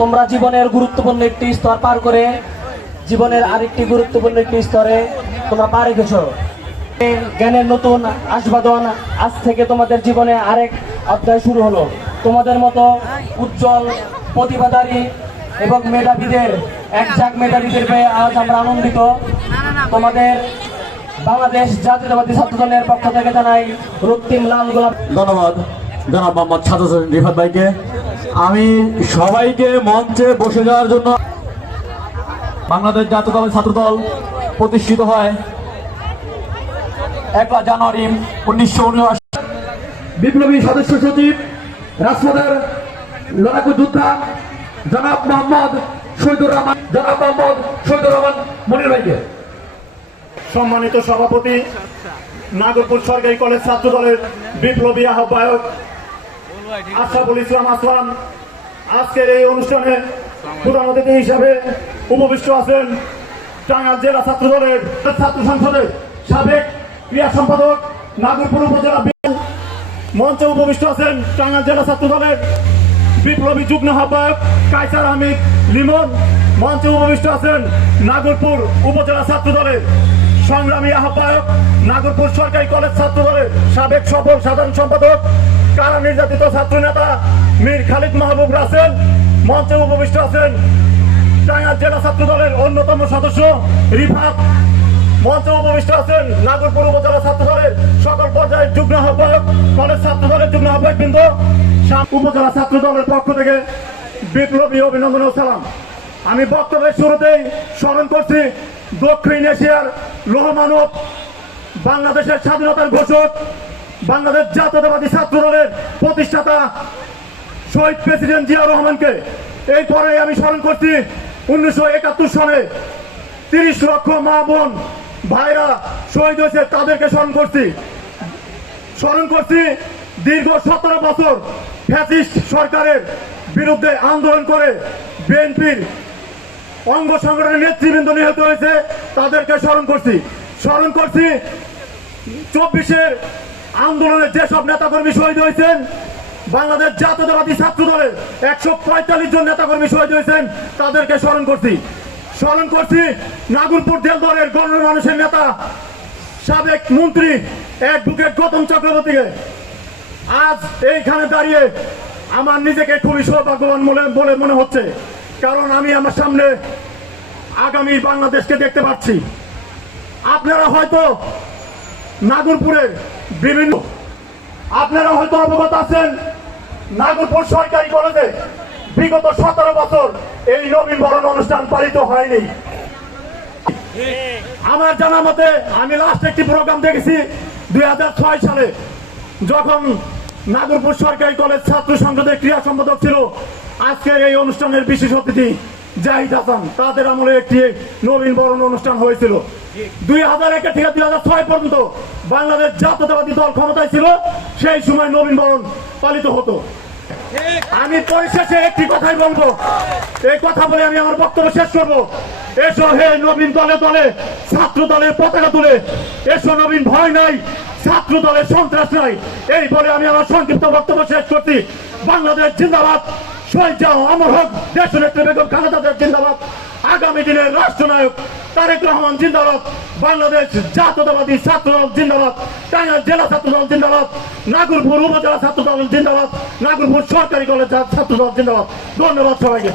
তোমরা জীবনের গুরুত্বপূর্ণ একটি স্তর পার করে জীবনের আরেকটি গুরুত্বপূর্ণ একটি স্তরে তোমরা পা রেখেছ জ্ঞানের নতুন আস্বাদন আজ থেকে তোমাদের জীবনে আরেক অধ্যায় শুরু হলো। তোমাদের মতো উজ্জ্বল প্রতিভাধারী এবং মেধাবীদের এক ঝাঁক মেধাবীদের পেয়ে আজ আমরা আনন্দিত। তোমাদের বাংলাদেশ জাতীয়তাবাদী ছাত্র দলের পক্ষ থেকে জানাই রক্তিম লাল গোলাপ। ধন্যবাদ। জনাব মোহাম্মদ হোসেন রিফাত ভাইকে। আমি সবাইকে মঞ্চে বসে যাওয়ার জন্য বাংলাদেশ জাতীয়তাবাদী ছাত্র দল প্রতিষ্ঠিত হয় একলা জানুয়ারি উনিশশো উনআশি। বিপ্লবী সদস্য সচিব, রাজপথের লড়াকু যোদ্ধা জনাব মোহাম্মদ শহীদুর রহমান, জনাব মোহাম্মদ শহীদুর রহমান মনির ভাইকে। সম্মানিত সভাপতি নাগরপুর সরকারি কলেজ ছাত্র দলের বিপ্লবী আহ্বায়ক আশরাফুল ইসলাম আসলাম। আজকের এই অনুষ্ঠানে প্রধান অতিথি হিসাবে উপবিষ্ট আছেন টাঙ্গাইল জেলা ছাত্র দলের ছাত্র সংসদের সাবেক ক্রীড়া সম্পাদক নাগরপুর উপজেলা মঞ্চে উপবিষ্ট আছেন টাঙ্গাইল জেলা ছাত্র দলের বিপ্লবী যুগ্ম আহ্বায়ক কাইসার আহমেদ লিমন। মঞ্চে উপবিষ্ট আছেন নাগরপুর উপজেলা ছাত্র দলের সংগ্রামী আহ্বায়ক নাগরপুর সরকারি কলেজ ছাত্র দলের সাবেক সফল সাধারণ সম্পাদক কারা নির্যাতিত ছাত্র নেতা? মীর খালিদ মাহবুব রাসেল, মঞ্চে উপবিষ্ট আছেন টাঙ্গাইল জেলা ছাত্র দলের অন্যতম সদস্য রিফাত। মঞ্চে উপবিষ্ট আছেন নাগরপুর উপজেলা ছাত্র দলের সকল পর্যায়ের যুগ্ম আহ্বায়ক, কলেজ ছাত্র দলের যুগ্ম আহ্বায়ক সাম- উপজেলা ছাত্র দলের পক্ষ থেকে বিপ্লবী অভিনন্দন সালাম। আমি বক্তব্যের শুরুতেই স্মরণ করছি দক্ষিণ এশিয়ার লোহমানব বাংলাদেশের স্বাধীনতার ঘোষক বাংলাদেশ জাতীয়তাবাদী ছাত্র দলের প্রতিষ্ঠাতা শহীদ প্রেসিডেন্ট জিয়া রহমানকে এই পরে আমি স্মরণ করছি, উনিশশো একাত্তর সালে তিরিশ লক্ষ মা বোন, ভাইরা শহীদ হয়েছে, তাদেরকে স্মরণ করছি। স্মরণ করছি, দীর্ঘ সতেরো বছর ফ্যাসিস্ট সরকারের বিরুদ্ধে আন্দোলন করে বিএনপির অঙ্গ সংগঠনের নেতৃবৃন্দ নিহত হয়েছে, তাদেরকে স্মরণ করছি। স্মরণ করছি, চব্বিশের আন্দোলনে যেসব নেতাকর্মী শহীদ হয়েছেন, বাংলাদেশ জাতীয়তাবাদী ছাত্র দলের একশো পঁয়তাল্লিশ জন নেতাকর্মী শহীদ হয়েছেন, তাদেরকে স্মরণ করছি। স্মরণ করছি নাগরপুর জেল দলের গণ মানুষের নেতা, সাবেক মন্ত্রী অ্যাডভোকেট গৌতম চক্রবর্তীকে। আজ এইখানে দাঁড়িয়ে আমার নিজেকে খুবই সৌভাগ্যবান বলে মনে হচ্ছে, কারণ আমি আমার সামনে আগামী বাংলাদেশকে দেখতে পাচ্ছি। আপনারা হয়তো নাগরপুরের বিভিন্ন আপনারা হয়তো অবগত আছেন, নাগরপুর সরকারি কলেজে বিগত সতেরো বছর এই নবীন বরণ অনুষ্ঠান পালিত হয়নি। আমার জানা মতে আমি লাস্ট একটি প্রোগ্রাম দেখেছি দুই হাজার ছয় সালে, যখন নাগরপুর সরকারি কলেজ ছাত্র সংসদের ক্রীড়া সম্পাদক ছিল। আজকের এই অনুষ্ঠানের বিশেষ অতিথি জাহিদ হাসান, তাদের আমলে একটি নবীন বরণ অনুষ্ঠান হয়েছিল। দুই হাজার একে থেকে দুই হাজার ছয় পর্যন্ত বাংলাদেশ জাতীয়তাবাদী দল ক্ষমতায় ছিল, সেই সময় নবীন বরণ পালিত হতো। আমি পরিশেষে একটি কথাই বলব। এই কথা বলে আমি আমার বক্তব্য শেষ করব। এসো হে নবীন দলে দলে, ছাত্র দলের পতাকা তুলে। এসো নবীন, ভয় নাই, ছাত্র দলের সন্ত্রাস নাই। এই বলে আমি আমার সংক্ষিপ্ত বক্তব্য শেষ করছি। বাংলাদেশ জিন্দাবাদ। শহীদ যাও অমর হোক দেশ নেত্রী বেগম খালেদা জিন্দাবাদ। আগামী দিনের রাষ্ট্রনায়ক তারেক রহমান জিন্দাবাদ, বাংলাদেশ জাতীয়তাবাদী ছাত্র দল জিন্দাবাদ, টাঙ্গাইল জেলা ছাত্র দল জিন্দাবাদ, নাগরপুর উপজেলা ছাত্র দল জিন্দাবাদ, নাগরপুর সরকারি কলেজ ছাত্র দল জিন্দাবাদ। ধন্যবাদ সবাইকে।